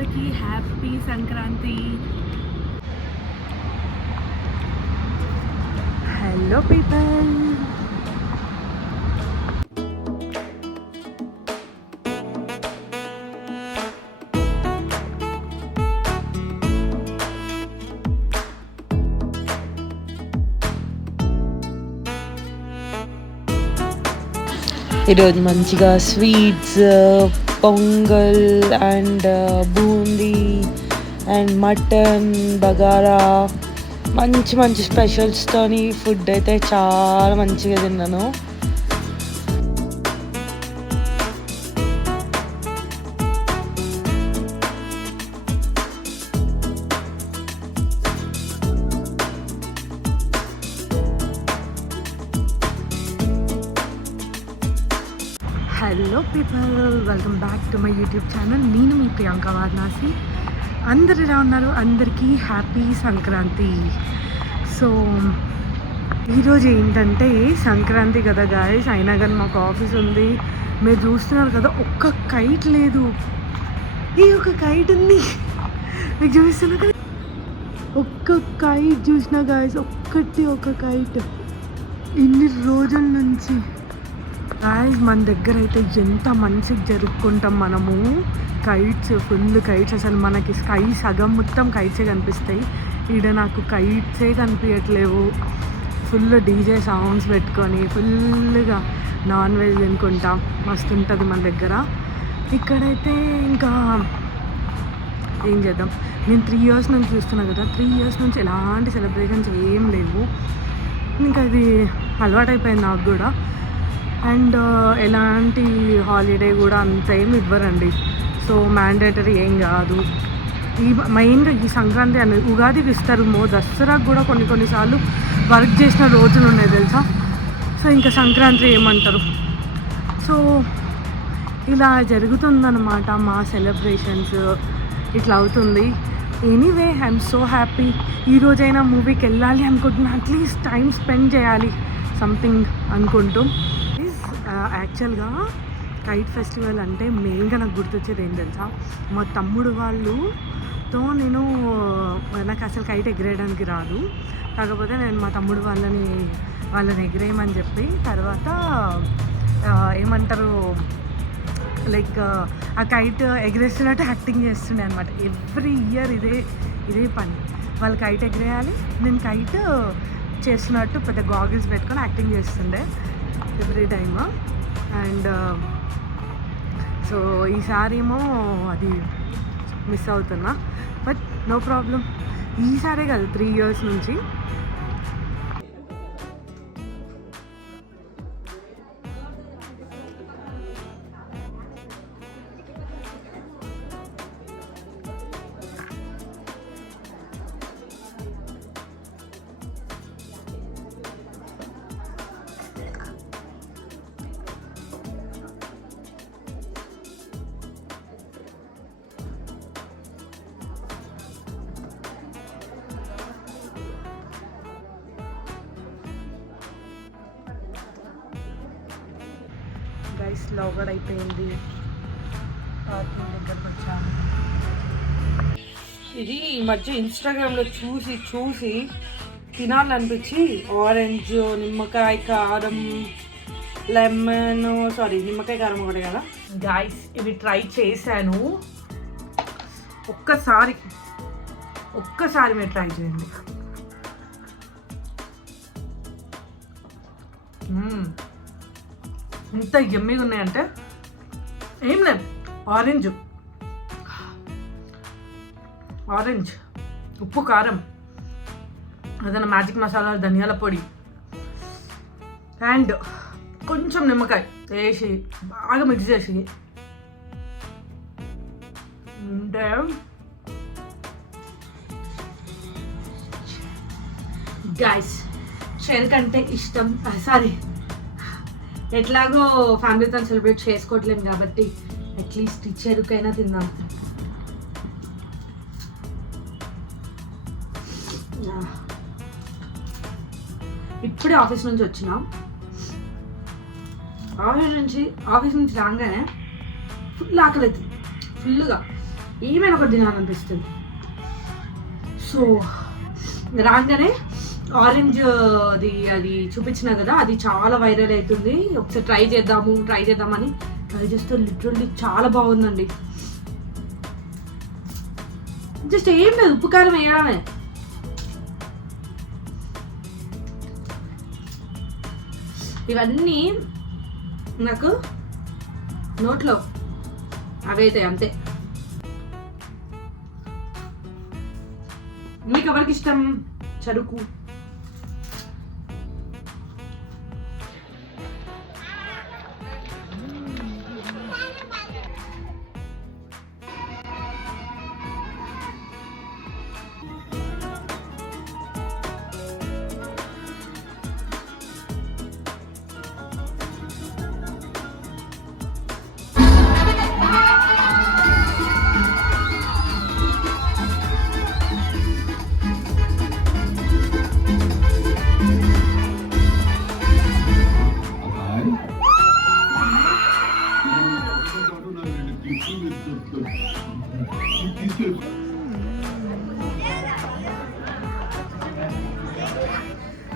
అందరికీ happy Sankranti. Hello people, ఈరోజు మంచిగా sweets, pongal and boondi and mutton bagara, మంచి మంచి స్పెషల్స్తోని ఫుడ్ అయితే చాలా మంచిగా తిన్నాను. Hello people, welcome back to my YouTube channel. నేను మీ ప్రియాంక వారణాసి. అందరు ఎలా ఉన్నారు? అందరికీ హ్యాపీ సంక్రాంతి. సో ఈరోజు ఏంటంటే సంక్రాంతి కదా గాయస్, అయినా కానీ మాకు ఆఫీస్ ఉంది. మీరు చూస్తున్నారు కదా, ఒక్క కైట్ లేదు. ఈ ఒక కైట్ ఉంది, మీకు చూస్తున్నా కదా, ఒక్క కైట్ చూసినా గాయస్, ఒక కైట్ ఇన్ని రోజుల నుంచి. గాయస్ మన దగ్గర అయితే ఎంత మంచిగా జరుపుకుంటాం మనము. కైట్స్, ఫుల్ కైట్స్, అసలు మనకి స్కై సగం మొత్తం కైట్సే కనిపిస్తాయి. ఈడ నాకు కైట్సే కనిపించట్లేవు. ఫుల్ డీజే సాంగ్స్ పెట్టుకొని ఫుల్గా నాన్ వెజ్ తినుకుంటాం, మస్తు ఉంటుంది మన దగ్గర. ఇక్కడైతే ఇంకా ఏం చేద్దాం, నేను 3 years నుంచి చూస్తున్నా కదా, 3 years నుంచి ఎలాంటి సెలబ్రేషన్స్ ఏం లేవు. ఇంకా అది అలవాటు అయిపోయింది నాకు కూడా. అండ్ ఎలాంటి హాలిడే కూడా అంత ఏమి ఇవ్వరండి. సో మ్యాండేటరీ ఏం కాదు. మెయిన్గా ఈ సంక్రాంతి అనేది, ఉగాదికి ఇస్తారు, దసరాకు కూడా కొన్నిసార్లు వర్క్ చేసిన రోజులు ఉన్నాయి తెలుసా. సో ఇంకా సంక్రాంతి ఏమంటారు. సో ఇలా జరుగుతుందన్నమాట మా సెలబ్రేషన్స్, ఇట్లా అవుతుంది. Anyway I'm so happy. ఈరోజైనా మూవీకి వెళ్ళాలి అనుకుంటున్నా, అట్లీస్ట్ టైం స్పెండ్ చేయాలి సంథింగ్ అనుకుంటూ. యాక్చువల్గా కైట్ ఫెస్టివల్ అంటే మెయిన్గా నాకు గుర్తొచ్చేది ఏం తెలుసా, మా తమ్ముడు వాళ్ళతో నాకు అసలు కైట్ ఎగిరేయడానికి రాదు. కాకపోతే నేను మా తమ్ముడు వాళ్ళని ఎగిరేయమని చెప్పి, తర్వాత ఏమంటారు లైక్ ఆ కైట్ ఎగిరేస్తున్నట్టు యాక్టింగ్ చేస్తుండే అనమాట. ఎవ్రీ ఇయర్ ఇదే పని. వాళ్ళు కైట్ ఎగిరేయాలి, నేను కైట్ చేస్తున్నట్టు పెద్ద గాగిల్స్ పెట్టుకొని యాక్టింగ్ చేస్తుండే ఎవ్రీ టైమ్. అండ్ సో ఈసారి ఏమో అది మిస్ అవుతున్నా, బట్ నో ప్రాబ్లం. ఈసారే కాదు, 3 years నుంచి. గైస్ లోగడ్ అయిపోయింది, పార్కింగ్ దగ్గరకు వచ్చాము. ఇది ఈ మధ్య ఇన్స్టాగ్రామ్లో చూసి తినాలనిపించి ఆరెంజ్, నిమ్మకాయ కారం, లెమన్, నిమ్మకాయ కారం ఒకటి కదా గాయస్, ఇవి ట్రై చేశాను. ఒక్కసారి మీరు ట్రై చేయండి. ఎంత యమ్మీగా ఉన్నాయంటే ఏం లేదు. ఆరెంజ్, ఉప్పు, కారం, ఏదైనా మ్యాజిక్ మసాలా, ధనియాల పొడి అండ్ కొంచెం నిమ్మకాయ వేసి బాగా మిక్స్ చేసి అంటే గైస్ చెరుకంటే ఇష్టం. ఎట్లాగో ఫ్యామిలీతో సెలబ్రేట్ చేసుకోవట్లేదు కాబట్టి అట్లీస్ట్ ఈ చెరుకైనా తిందాం. ఇప్పుడే ఆఫీస్ నుంచి వచ్చినాం. ఆఫీస్ నుంచి రాగానే ఫుల్ ఆకలి అవుతుంది, ఫుల్గా. ఏమైనా ఒకటి తినాలనిపిస్తుంది. సో రాగానే ఆరెంజ్ అది చూపించిన కదా, అది చాలా వైరల్ అవుతుంది. ఒకసారి ట్రై చేద్దామని ట్రై చేస్తే లిటరల్లీ చాలా బాగుందండి. జస్ట్ ఏం లేదు, ఉప్పు కారం వేయడమే. ఇవన్నీ నాకు నోట్లో అవైతాయి అంతే. మీకు ఎవరికి ఇష్టం చెరుకు?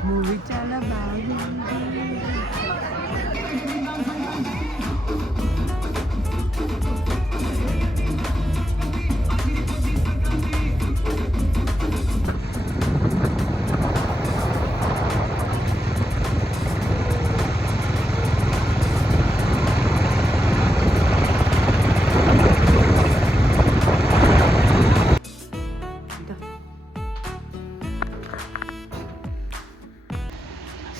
మూవీ చాలా బాగుంది.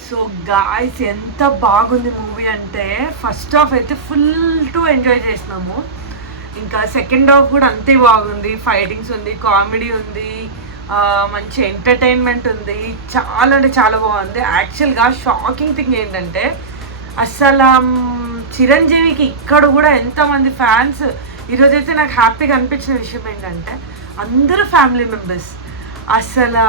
సో గాయ్స్, ఎంత బాగుంది మూవీ అంటే, ఫస్ట్ హాఫ్ అయితే ఫుల్ టు ఎంజాయ్ చేసినాము. ఇంకా సెకండ్ హాఫ్ కూడా అంతే బాగుంది. ఫైటింగ్స్ ఉంది, కామెడీ ఉంది, మంచి ఎంటర్టైన్మెంట్ ఉంది. చాలా అంటే చాలా బాగుంది. యాక్చువల్గా షాకింగ్ థింగ్ ఏంటంటే, అసలు చిరంజీవికి ఇక్కడ కూడా ఎంతమంది ఫ్యాన్స్. ఈరోజైతే నాకు హ్యాపీగా అనిపించిన విషయం ఏంటంటే, అందరూ ఫ్యామిలీ మెంబర్స్. అసలు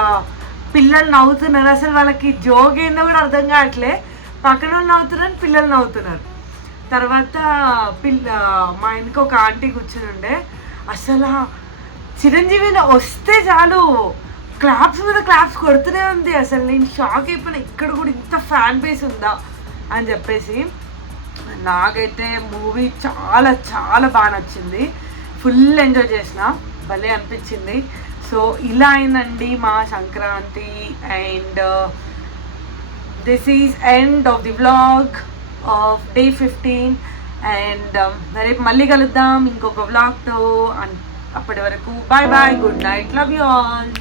పిల్లలు నవ్వుతున్నారు. అసలు వాళ్ళకి జోక్ ఏందో కూడా అర్థం కావట్లే. పక్కన వాళ్ళు నవ్వుతున్నారు, పిల్లలు నవ్వుతున్నారు. తర్వాత మా ఇంటికి ఒక ఆంటీ కూర్చొని ఉండే, అసలు చిరంజీవిని వస్తే చాలు క్లాప్స్ మీద క్లాప్స్ కొడుతూనే ఉంది. అసలు నేను షాక్ అయిపోయినా, ఇక్కడ కూడా ఇంత ఫ్యాన్ బేస్ ఉందా అని చెప్పేసి. నాకైతే మూవీ చాలా చాలా బాగా నచ్చింది. ఫుల్ ఎంజాయ్ చేసిన, భలే అనిపించింది. సో ఇలా అయిందండి మా Sankranti. And this is end of the vlog of day 15. And రేపు మళ్ళీ కలుద్దాం ఇంకొక వ్లాగ్తో. అప్పటి వరకు bye bye, good night, love you all.